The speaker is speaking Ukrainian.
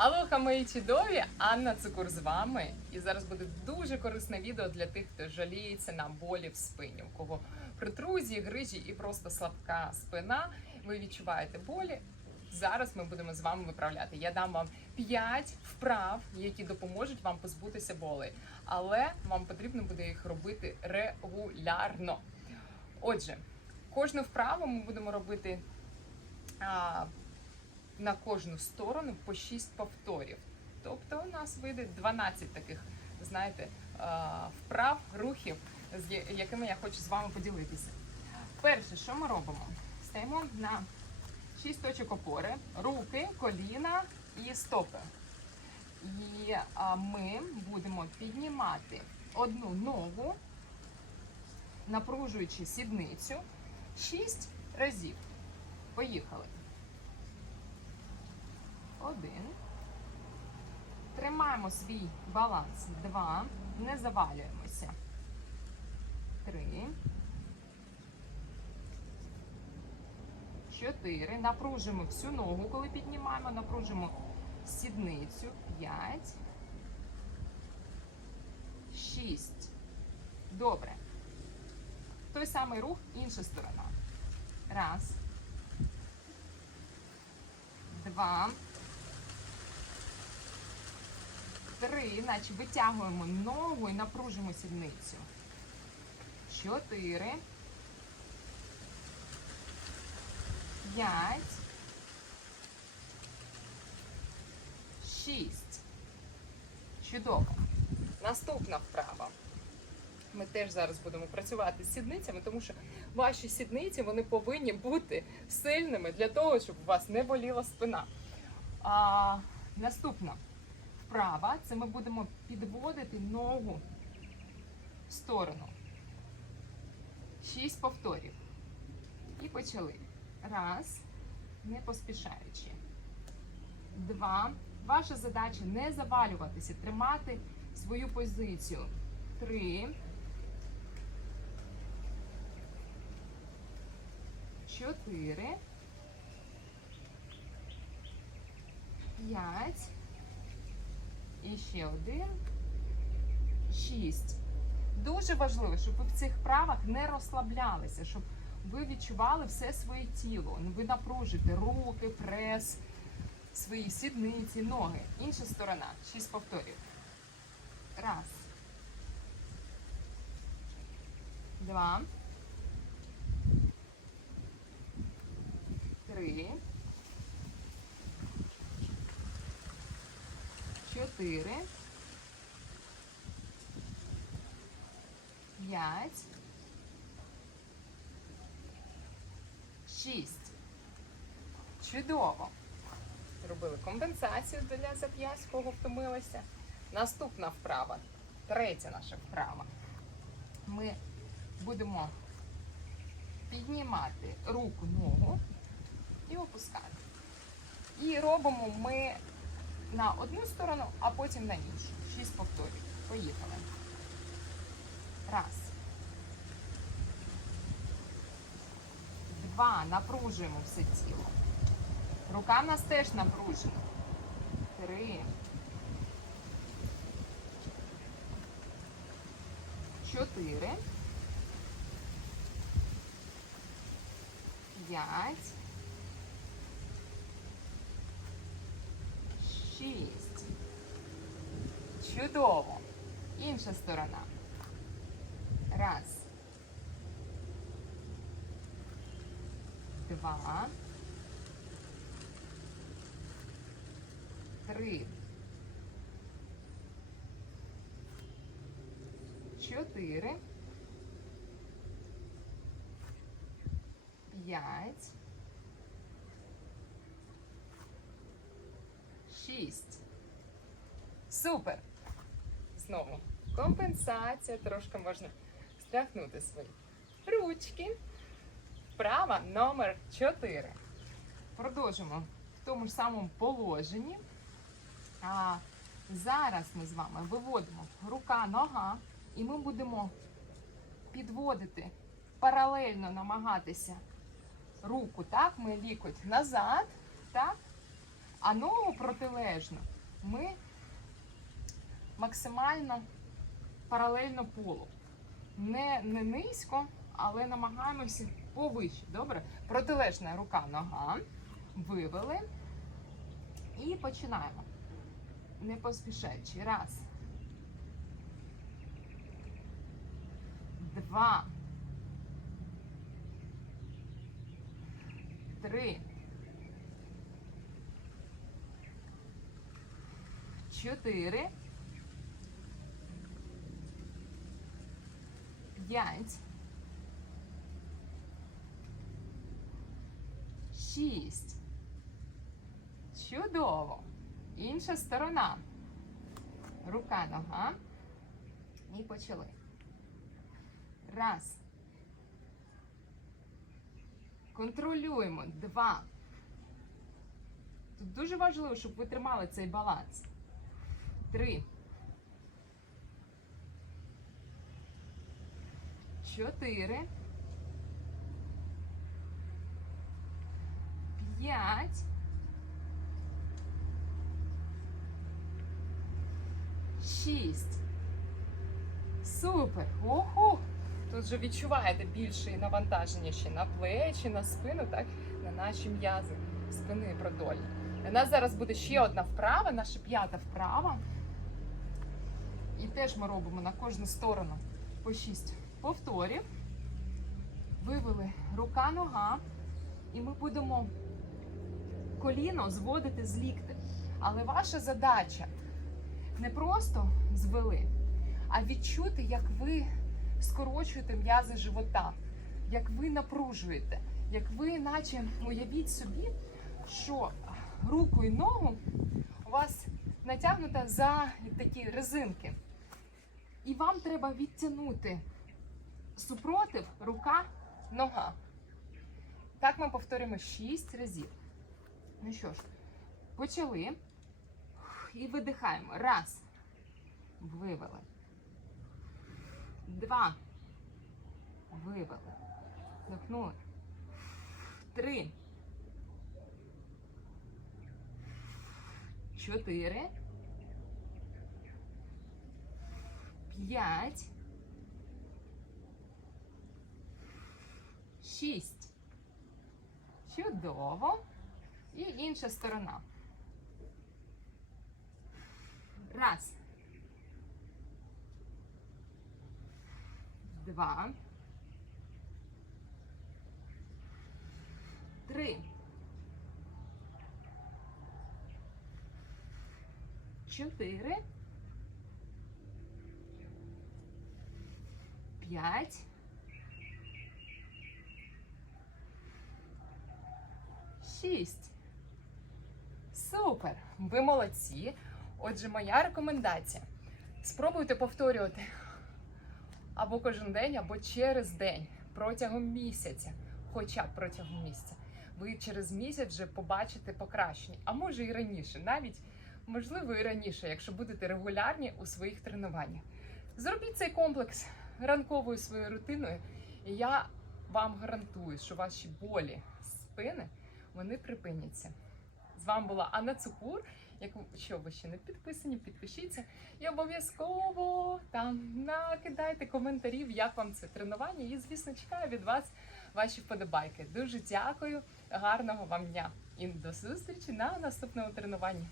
Алоха, мої чудові! Анна Цукур з вами. І зараз буде дуже корисне відео для тих, хто жаліється на болі в спині, у кого протрузії, грижі і просто слабка спина. Ви відчуваєте болі. Зараз ми будемо з вами виправляти. Я дам вам 5 вправ, які допоможуть вам позбутися болей. Але вам потрібно буде їх робити регулярно. Отже, кожну вправу ми будемо робити на кожну сторону по 6 повторів. Тобто у нас вийде 12 таких, знаєте, вправ, рухів, з якими я хочу з вами поділитися. Перше, що ми робимо? Стаємо на 6 точок опори, руки, коліна і стопи. І ми будемо піднімати одну ногу, напружуючи сідницю 6 разів. Поїхали. Один. Тримаємо свій баланс. Два. Не завалюємося. Три. Чотири. Напружимо всю ногу, коли піднімаємо. Напружимо сідницю. П'ять. Шість. Добре. Той самий рух, інша сторона. Раз. Два. Три. Наче витягуємо ногу і напружимо сідницю. Чотири. П'ять. Шість. Чудово. Наступна вправа. Ми теж зараз будемо працювати з сідницями, тому що ваші сідниці вони повинні бути сильними для того, щоб у вас не боліла спина. А, наступна вправа це ми будемо підводити ногу в сторону. Шість повторів. І почали. Раз, не поспішаючи. Два. Ваша задача не завалюватися, тримати свою позицію. Три. Чотири. П'ять. І ще один. Шість. Дуже важливо, щоб ви в цих вправах не розслаблялися, щоб ви відчували все своє тіло. Ви напружите руки, прес, свої сідниці, ноги. Інша сторона. Шість повторів. Раз. Два. Три. Чотири. П'ять. Шість. Чудово. Зробили компенсацію для зап'ясть, кого втомилися. Наступна вправа. Третя наша вправа. Ми будемо піднімати руку, ногу і опускати. І робимо ми на одну сторону, а потім на іншу. Шість повторів. Поїхали. Раз. Два. Напружуємо все тіло. Рука в нас теж напружена. Три. Чотири. П'ять. Шість. Чудово. Інша сторона. Раз. Два. Три. Чотири. П'ять. Шість. Супер. Знову компенсація. Трошки можна стряхнути свої ручки. Вправа номер 4. Продовжимо в тому ж самому положенні. А зараз ми з вами виводимо рука, нога, і ми будемо підводити паралельно намагатися руку, так? Ми лікоть назад, так? А ногу протилежно ми максимально паралельно полу. Не, не низько, але намагаємося повище. Добре? Протилежна рука, нога. Вивели. І починаємо. Не поспішаючи. Раз. Два. Три. Чотири. П'ять. Шість. Чудово. Інша сторона. Рука, нога. І почали. Раз. Контролюємо. Два. Тут дуже важливо, щоб ви тримали цей баланс. Три. Чотири. П'ять. Шість. Супер. Оху. Тут же відчуваєте більше навантаження ще на плечі, на спину, так? На наші м'язи спини продольні. У нас зараз буде ще одна вправа, наша п'ята вправа. І теж ми робимо на кожну сторону по 6 повторів. Вивели рука, нога. І ми будемо коліно зводити з ліктем. Але ваша задача не просто звели, а відчути, як ви скорочуєте м'язи живота, як ви напружуєте, як ви, наче уявіть собі, що руку і ногу у вас натягнута за такі резинки. І вам треба відтягнути супротив рука, нога. Так ми повторимо 6 разів. Ну що ж, почали. І видихаємо. Раз. Вивели. Два. Вивели. Вдохнули. Три. Чотири. П'ять. Шість. Чудово. І інша сторона. Раз. Два. Три. Чотири. П'ять. Шість. Супер! Ви молодці. Отже, моя рекомендація. Спробуйте повторювати або кожен день, або через день протягом місяця, хоча б протягом місяця. Ви через місяць вже побачите покращення, а може і раніше, навіть можливо і раніше, якщо будете регулярні у своїх тренуваннях. Зробіть цей комплекс ранковою своєю рутиною, і я вам гарантую, що ваші болі спини вони припиняться. З вами була Анна Цукур. Якщо ви ще не підписані, підпишіться і обов'язково там накидайте коментарів, як вам це тренування. І, звісно, чекаю від вас ваші вподобайки. Дуже дякую, гарного вам дня і до зустрічі на наступному тренуванні.